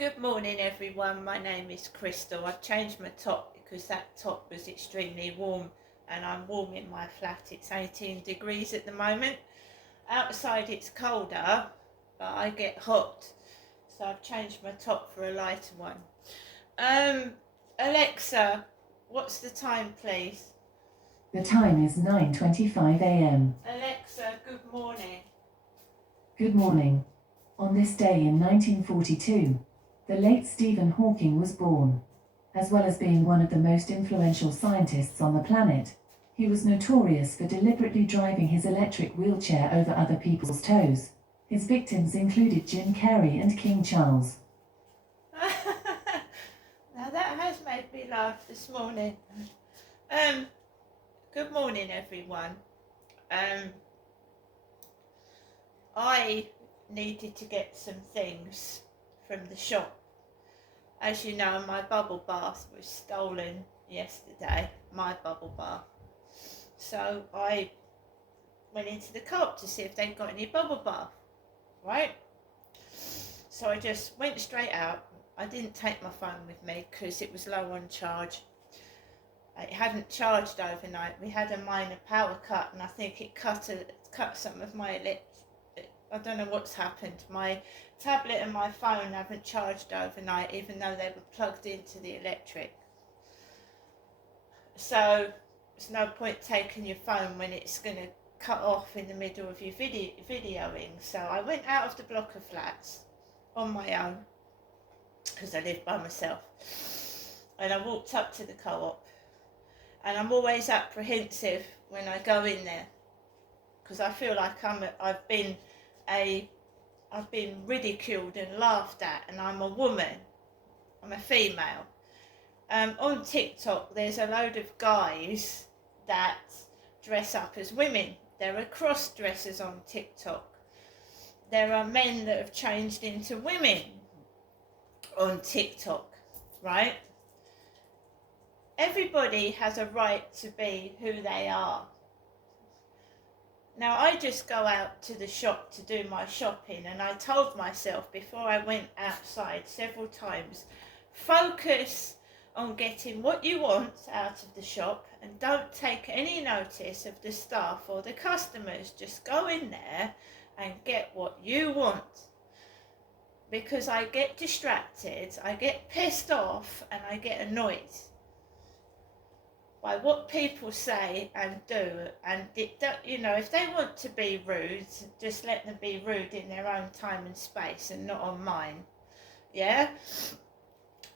Good morning everyone, my name is Crystal. I've changed my top because that top was extremely warm and I'm warm in my flat. It's 18 degrees at the moment. Outside it's colder, but I get hot. So I've changed my top for a lighter one. Alexa, what's the time please? The time is 9:25 a.m. Alexa, good morning. Good morning. On this day in 1942, the late Stephen Hawking was born. As well as being one of the most influential scientists on the planet, he was notorious for deliberately driving his electric wheelchair over other people's toes. His victims included Jim Carrey and King Charles. Now that has made me laugh this morning. Good morning everyone. I needed to get some things from the shop. As you know, my bubble bath was stolen yesterday, my bubble bath. So I went into the co-op to see if they'd got any bubble bath, right? So I just went straight out. I didn't take my phone with me because it was low on charge. It hadn't charged overnight. We had a minor power cut and I think it cut some of my I don't know what's happened. My tablet and my phone haven't charged overnight, even though they were plugged into the electric. So there's no point taking your phone when it's going to cut off in the middle of your videoing. So I went out of the block of flats on my own, because I live by myself, and I walked up to the co-op. And I'm always apprehensive when I go in there, because I feel like I've been ridiculed and laughed at, and I'm a woman, I'm a female. On TikTok there's a load of guys that dress up as women. There are cross-dressers on TikTok. There are men that have changed into women on TikTok, right? Everybody has a right to be who they are. Now, I just go out to the shop to do my shopping, and I told myself before I went outside several times, focus on getting what you want out of the shop and don't take any notice of the staff or the customers. Just go in there and get what you want. Because I get distracted, I get pissed off, and I get annoyed by what people say and do. And if they want to be rude, just let them be rude in their own time and space and not on mine. Yeah?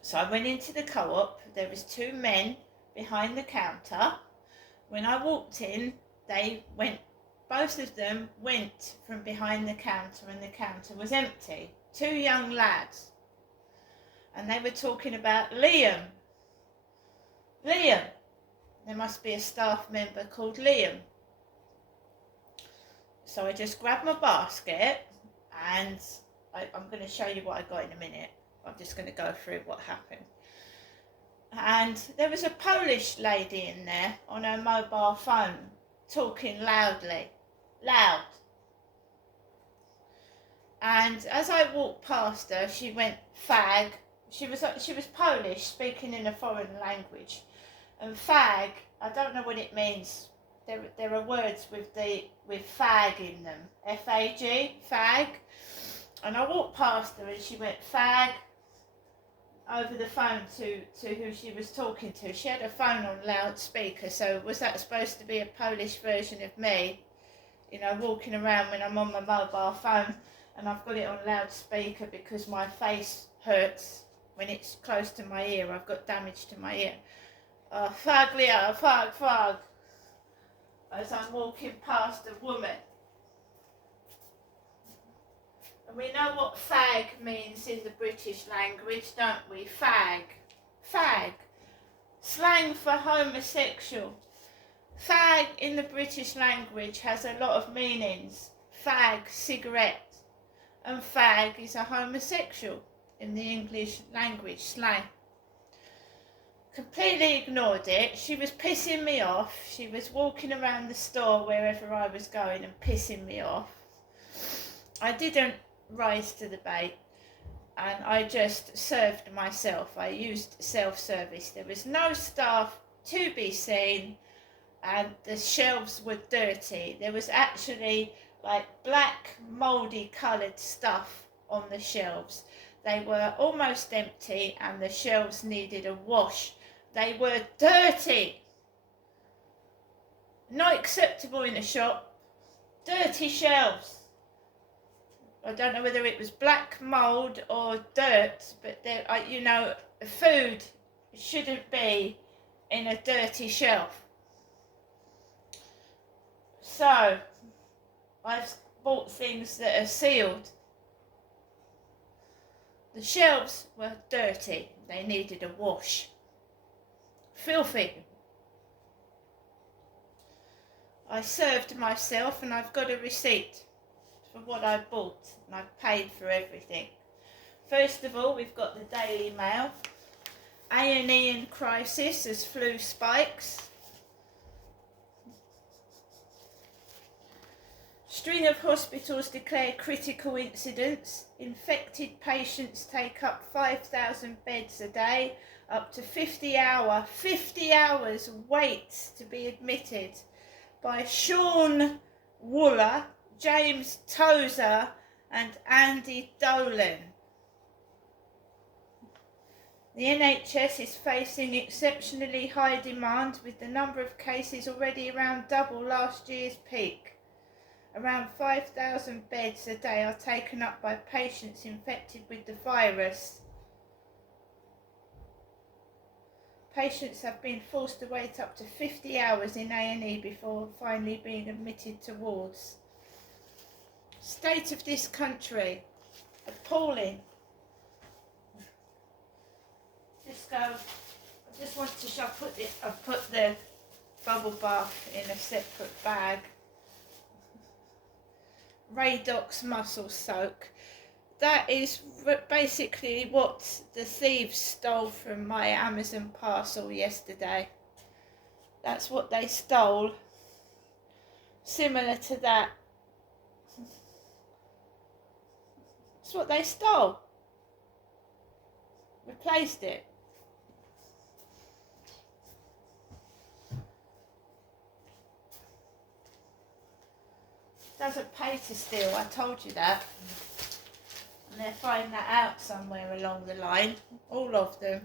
So I went into the co-op. There was two men behind the counter. When I walked in, both of them went from behind the counter, and the counter was empty. Two young lads. And they were talking about Liam. There must be a staff member called Liam. So I just grabbed my basket, and I'm going to show you what I got in a minute. I'm just going to go through what happened. And there was a Polish lady in there on her mobile phone talking loud. And as I walked past her, she went fag. She was Polish, speaking in a foreign language. And fag, I don't know what it means. There are words with fag in them. F-A-G, fag. And I walked past her and she went fag over the phone to who she was talking to. She had her phone on loudspeaker, so was that supposed to be a Polish version of me? Walking around when I'm on my mobile phone and I've got it on loudspeaker because my face hurts when it's close to my ear. I've got damage to my ear. Fag Leo, fag, as I'm walking past a woman. And we know what fag means in the British language, don't we? Fag. Slang for homosexual. Fag in the British language has a lot of meanings. Fag, cigarette. And fag is a homosexual in the English language slang. Completely ignored it. She was pissing me off. She was walking around the store wherever I was going and pissing me off. I didn't rise to the bait. and I just served myself. I used self-service. There was no staff to be seen, and the shelves were dirty. There was actually like black mouldy coloured stuff on the shelves. They were almost empty and the shelves needed a wash. They were dirty. Not acceptable in a shop. Dirty shelves. I don't know whether it was black mould or dirt, but there, you know, food shouldn't be in a dirty shelf. So, I've bought things that are sealed. The shelves were dirty. They needed a wash. Filthy. I served myself and I've got a receipt for what I bought, and I've paid for everything. First of all, we've got the Daily Mail. A&E in crisis as flu spikes. String of hospitals declare critical incidents. Infected patients take up 5,000 beds a day. Up to 50 hours wait to be admitted. By Sean Wooler, James Tozer and Andy Dolan. The NHS is facing exceptionally high demand, with the number of cases already around double last year's peak. Around 5,000 beds a day are taken up by patients infected with the virus. Patients have been forced to wait up to 50 hours in A&E before finally being admitted to wards. State of this country, appalling. I just want to show, I've put the bubble bath in a separate bag. Radox muscle soak. That is basically what the thieves stole from my Amazon parcel yesterday. That's what they stole. Similar to that. That's what they stole. Replaced it. Doesn't pay to steal, I told you that. And they'll find that out somewhere along the line. All of them.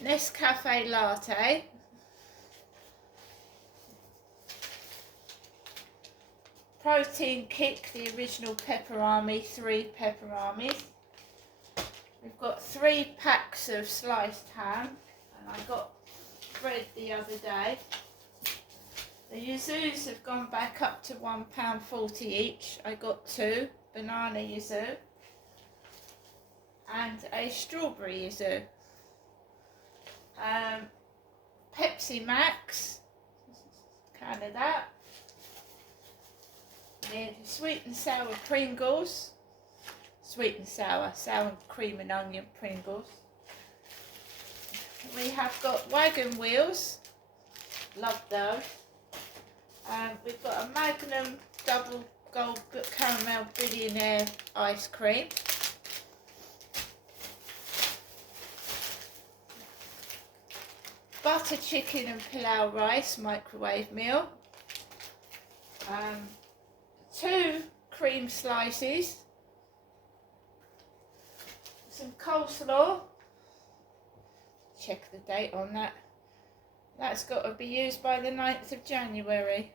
Nescafe latte. Protein Kick, the original Pepperami, 3 Pepperamis. We've got 3 packs of sliced ham. And I got bread the other day. The Yuzus have gone back up to £1.40 each. I got 2 banana Yuzu and a strawberry Yuzu. Pepsi Max, can of that. The sweet and sour Pringles, sweet and sour, sour cream and onion Pringles. We have got Wagon Wheels, love those. We've got a Magnum Double Gold Caramel Billionaire Ice Cream. Butter chicken and pilau rice microwave meal. 2 cream slices. Some coleslaw. Check the date on that. That's got to be used by the 9th of January.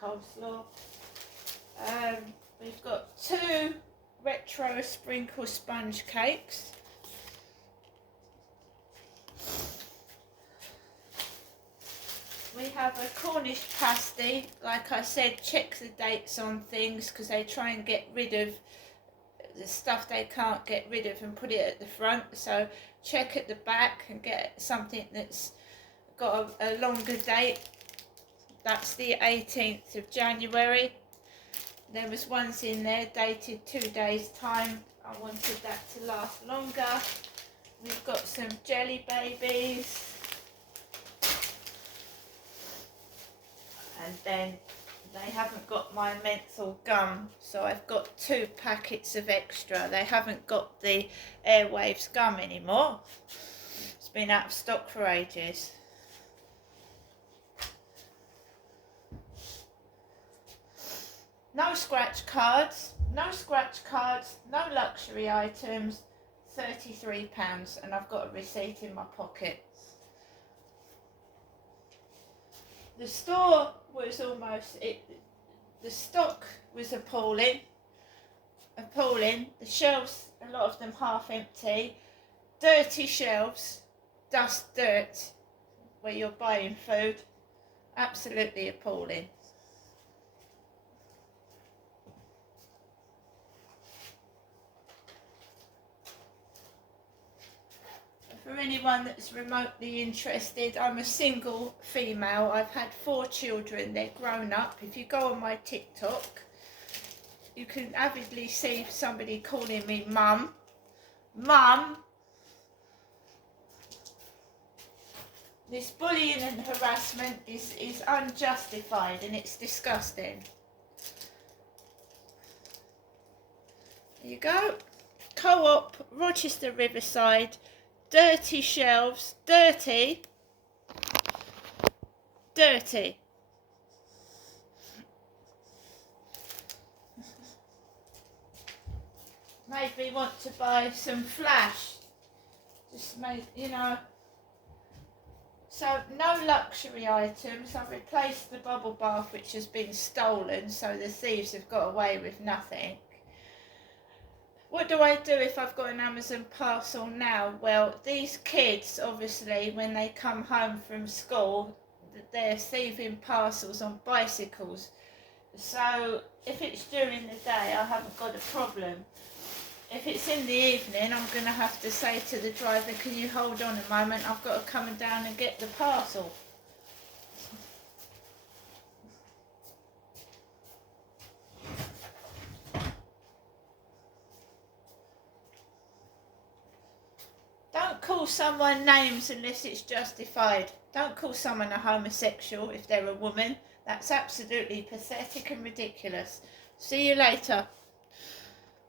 Coleslaw. We've got 2 retro sprinkle sponge cakes. We have a Cornish pasty. Like I said, check the dates on things because they try and get rid of the stuff they can't get rid of and put it at the front. So check at the back and get something that's got a longer date. That's the 18th of January. There was ones in there dated 2 days time. I wanted that to last longer. We've got some Jelly Babies. And then They haven't got my menthol gum, so I've got 2 packets of extra. They haven't got the Airwaves gum anymore. It's been out of stock for ages. No scratch cards, no luxury items, £33, and I've got a receipt in my pocket. The store was the stock was appalling. The shelves, a lot of them half empty, dirty shelves, dust, dirt, where you're buying food, absolutely appalling. For anyone that's remotely interested, I'm a single female. I've had 4 children. They're grown up. If you go on my TikTok, you can avidly see somebody calling me mum. Mum. This bullying and harassment is unjustified, and it's disgusting. There you go. Co-op, Rochester Riverside. Dirty shelves, dirty. Made me want to buy some Flash. Just made, So no luxury items. I've replaced the bubble bath, which has been stolen, so the thieves have got away with nothing. What do I do if I've got an Amazon parcel now? Well, these kids, obviously, when they come home from school, they're thieving parcels on bicycles. So if it's during the day, I haven't got a problem. If it's in the evening, I'm going to have to say to the driver, can you hold on a moment? I've got to come down and get the parcel. Don't call someone names unless it's justified. Don't call someone a homosexual if they're a woman. That's absolutely pathetic and ridiculous. See you later.